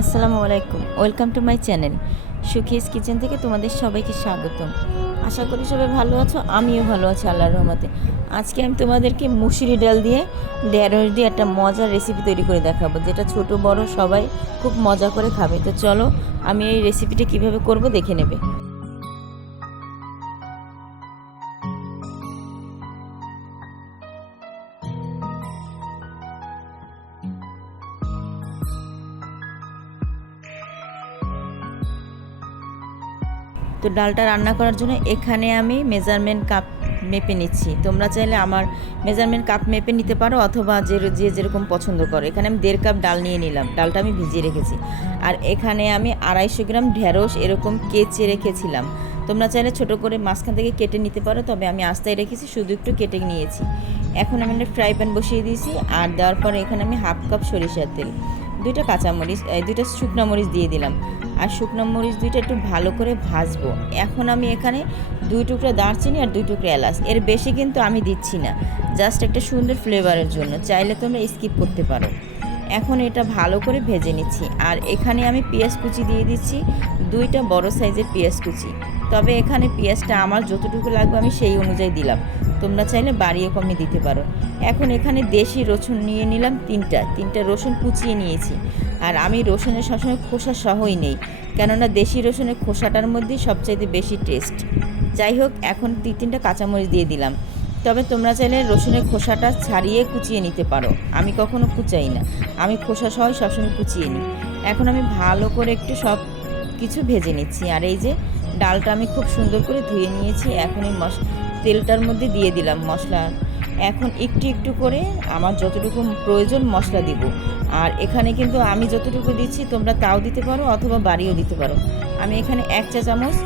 আসসালামু আলাইকুম, welcome to my channel. Sukhi's kitchen থেকে তোমাদের সবাইকে স্বাগতম। আশা করি সবাই ভালো আছো, আমিও ভালো আছি আল্লাহর রহমতে। আজকে আমি তোমাদেরকে মুসুরি ডাল দিয়ে, ঢেঁড়স দিয়ে একটা মজার রেসিপি তৈরি করে দেখাবো, যেটা ছোট, বড়, সবাই খুব মজা করে খাবে। তো চলো, আমি এই রেসিপিটা কীভাবে করব দেখে নেবে। তো ডালটা রান্না করার জন্য এখানে আমি মেজারমেন্ট কাপ মেপে নিচ্ছি। তোমরা চাইলে আমার মেজারমেন্ট কাপ মেপে নিতে পারো অথবা যে যে যেরকম পছন্দ করো। এখানে আমি দেড় কাপ ডাল নিয়ে নিলাম। ডালটা আমি ভিজিয়ে রেখেছি। আর এখানে আমি আড়াইশো গ্রাম ঢেঁড়স এরকম কেচে রেখেছিলাম। তোমরা চাইলে ছোট করে মাঝখান থেকে কেটে নিতে পারো, তবে আমি আস্তায় রেখেছি, শুধু একটু কেটে নিয়েছি। এখন আমি একটা ফ্রাই প্যান বসিয়ে দিয়েছি আর দেওয়ার পরে এখানে আমি হাফ কাপ সরিষার তেল, দুইটা কাঁচামরিচ দুইটা শুকনো মরিচ দিয়ে দিলাম। আর শুকনো মরিচ দুইটা একটু ভালো করে ভাজবো। এখন আমি এখানে দুই টুকরো দারচিনি আর দুই টুকরো এলাচ। এর বেশি কিন্তু আমি দিচ্ছি না। জাস্ট একটা সুন্দর ফ্লেভারের জন্য। চাইলে তোমরা স্কিপ করতে পারো। এখন এটা ভালো করে ভেজে নিচ্ছি। আর এখানে আমি পেঁয়াজ কুচি দিয়ে দিচ্ছি। দুইটা বড় সাইজের পেঁয়াজ কুচি। তবে এখানে পেঁয়াজটা আমার যতটুকু লাগবে আমি সেই অনুযায়ী দিলাম। তোমরা চাইলে বাড়িয়ে কমে দিতে পারো। এখন এখানে দেশি রসুন নিয়ে নিলাম তিনটা। তিনটা রসুন কুচিয়ে নিয়েছি। আর আমি রসুনের সবসময় খোসা সহই নেই, কেননা দেশি রসুনের খোসাটার মধ্যেই সবচাইতে বেশি টেস্ট যাই হোক, এখন দুই তিনটা কাঁচামরিচ দিয়ে দিলাম। তবে তোমরা চাইলে রসুনের খোসাটা ছাড়িয়ে কুচিয়ে নিতে পারো। আমি কখনো কুচাই না। আমি খোসা সহ সবসময় কুচিয়ে নিই। এখন আমি ভালো করে একটু সব কিছু ভেজে নিচ্ছি। আর এই যে ডালটা আমি খুব সুন্দর করে ধুয়ে নিয়েছি। এখন এই মশ, তেলটার মধ্যে দিয়ে দিলাম মশলা। এখন একটু একটু করে আমার যতটুকু প্রয়োজন মশলা দিব। আর এখানে কিন্তু আমি যতটুকু দিচ্ছি তোমরা তাও দিতে পারো অথবা বাড়িও দিতে পারো। আমি এখানে এক চা চামচ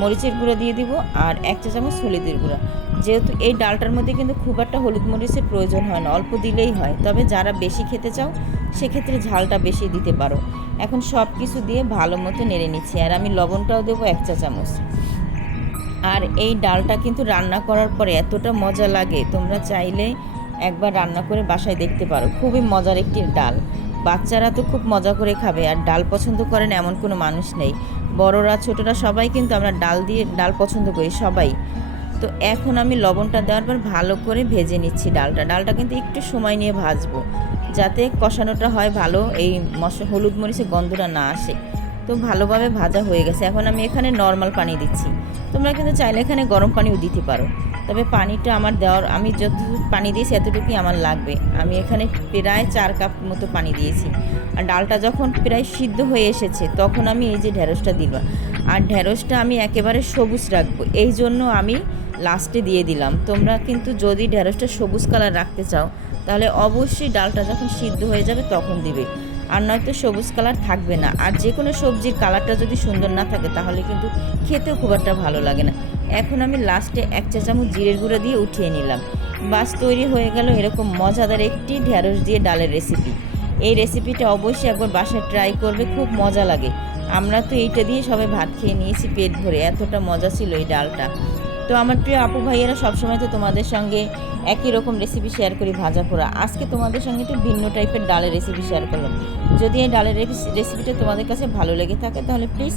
মরিচের গুঁড়া দিয়ে দিব আর এক চা চামচ হলুদের গুঁড়া। যেহেতু এই ডালটার মধ্যে কিন্তু খুব একটা হলুদ মরিচের প্রয়োজন হয় না, অল্প দিলেই হয়। তবে যারা বেশি খেতে চাও, সেক্ষেত্রে ঝালটা বেশি দিতে পারো। এখন সব কিছু দিয়ে ভালো মতো নেড়ে নিচ্ছি। আর আমি লবণটাও দেবো এক চা চামচ। আর এই ডালটা কিন্তু রান্না করার পরে এতটা মজা লাগে, তোমরা চাইলে একবার রান্না করে বাসায় দেখতে পারো। খুবই মজার একটি ডাল। বাচ্চারা তো খুব মজা করে খাবে আর ডাল পছন্দ করেন এমন কোনো মানুষ নেই। বড়রা, ছোটরা সবাই কিন্তু আমরা ডাল দিয়ে ডাল পছন্দ করি, সবাই। তো এখন আমি লবণটা দেওয়ার পর ভালো করে ভেজে নিচ্ছি ডালটা। ডালটা কিন্তু একটু সময় নিয়ে ভাজবো, যাতে কষানোটা হয় ভালো, এই মশ, হলুদ মরিচের গন্ধটা না আসে। তো ভালোভাবে ভাজা হয়ে গেছে। এখন আমি এখানে নর্মাল পানি দিচ্ছি। তোমরা কিন্তু চাইলে এখানে গরম পানিও দিতে পারো। তবে পানিটা আমার দেওয়ার, আমি যতটুকু পানি দিয়েছি এতটুকুই আমার লাগবে। আমি এখানে প্রায় চার কাপ মতো পানি দিয়েছি। আর ডালটা যখন প্রায় সিদ্ধ হয়ে এসেছে, তখন আমি এই যে ঢেঁড়সটা দিলাম। আর ঢেঁড়সটা আমি একেবারে সবুজ রাখব। এই জন্য আমি লাস্টে দিয়ে দিলাম। তোমরা কিন্তু যদি ঢেঁড়সটা সবুজ কালার রাখতে চাও, তাহলে অবশ্যই ডালটা যখন সিদ্ধ হয়ে যাবে তখন দিবে। আর নয়তো সবুজ কালার থাকবে না। আর যে কোনো সবজির কালারটা যদি সুন্দর না থাকে, তাহলে কিন্তু খেতেও খুব একটা ভালো লাগে না। এখন আমি লাস্টে এক চা চামচ জিরের গুঁড়ো দিয়ে উঠিয়ে নিলাম। বাস তৈরি হয়ে গেল এরকম মজাদার একটি ঢ্যাঁড়স দিয়ে ডালের রেসিপি এই রেসিপিটা অবশ্যই একবার বাসায় ট্রাই করবে, খুব মজা লাগে। আমরা তো এইটা দিয়ে সবাই ভাত খেয়ে নিয়েছি পেট ভরে, এতটা মজা ছিল এই ডালটা। তো আমার প্রিয় আপু ভাইয়েরা, সবসময় তো তোমাদের সঙ্গে একই রকম রেসিপি শেয়ার করি ভাজা পোড়া। আজকে তোমাদের সঙ্গে একটু ভিন্ন টাইপের ডালের রেসিপি শেয়ার করলাম। যদি এই ডালের রেসিপিটা তোমাদের কাছে ভালো লেগে থাকে, তাহলে প্লিজ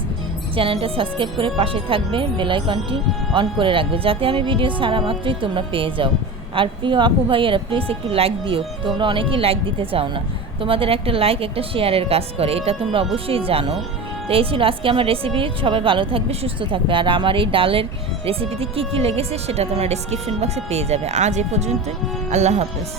চ্যানেলটা সাবস্ক্রাইব করে পাশে থাকবে বেলাইকনটি অন করে রাখবে, যাতে আমি ভিডিও ছাড়া মাত্রই তোমরা পেয়ে যাও। আর প্রিয় আপু ভাইয়েরা প্লিজ একটু লাইক দিও। তোমরা অনেকেই লাইক দিতে চাও না। তোমাদের একটা লাইক একটা শেয়ারের কাজ করে, এটা তোমরা অবশ্যই জানো। তো এই ছিল আজকে আমার রেসিপি সবাই ভালো থাকবে, সুস্থ থাকবে। আর আমার এই ডালের রেসিপিতে কী কী লেগেছে সেটা তোমরা ডিসক্রিপশন বক্সে পেয়ে যাবে। আজ এ পর্যন্ত আল্লাহ হাফেজ।